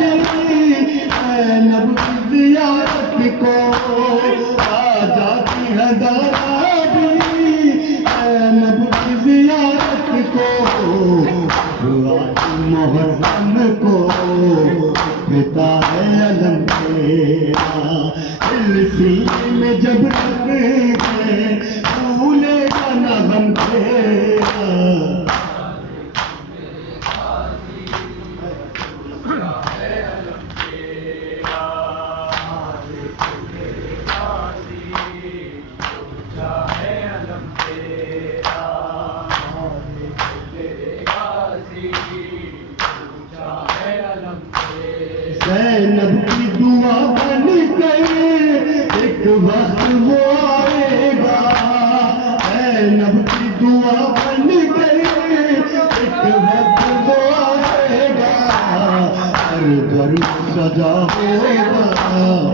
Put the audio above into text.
ज़ैनब की ज़ियारत को आ जाती है ज़रा भी, ज़ैनब की ज़ियारत को मुहर्रम को पिता है अलम तेरा, दिल सीने में जब तक है भूलेगा न गम तेरा। ज़ैनब की दुआ बन गई, एक वक्त वो आएगा, ज़ैनब की दुआ बन गई, एक वक्त वो आएगा, हर घर सजा होगा।